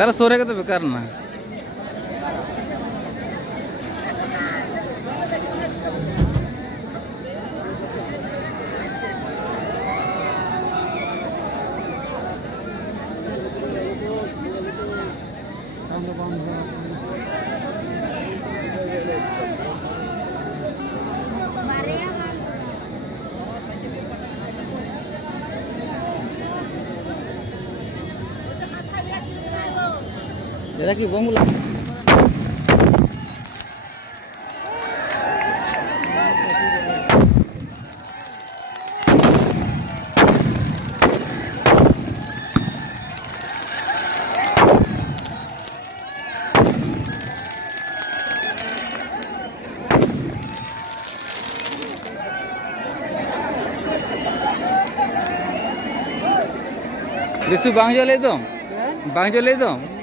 ताला सोरे का तो बेकार ना lagi bom lah. Bisu bang jo le dong.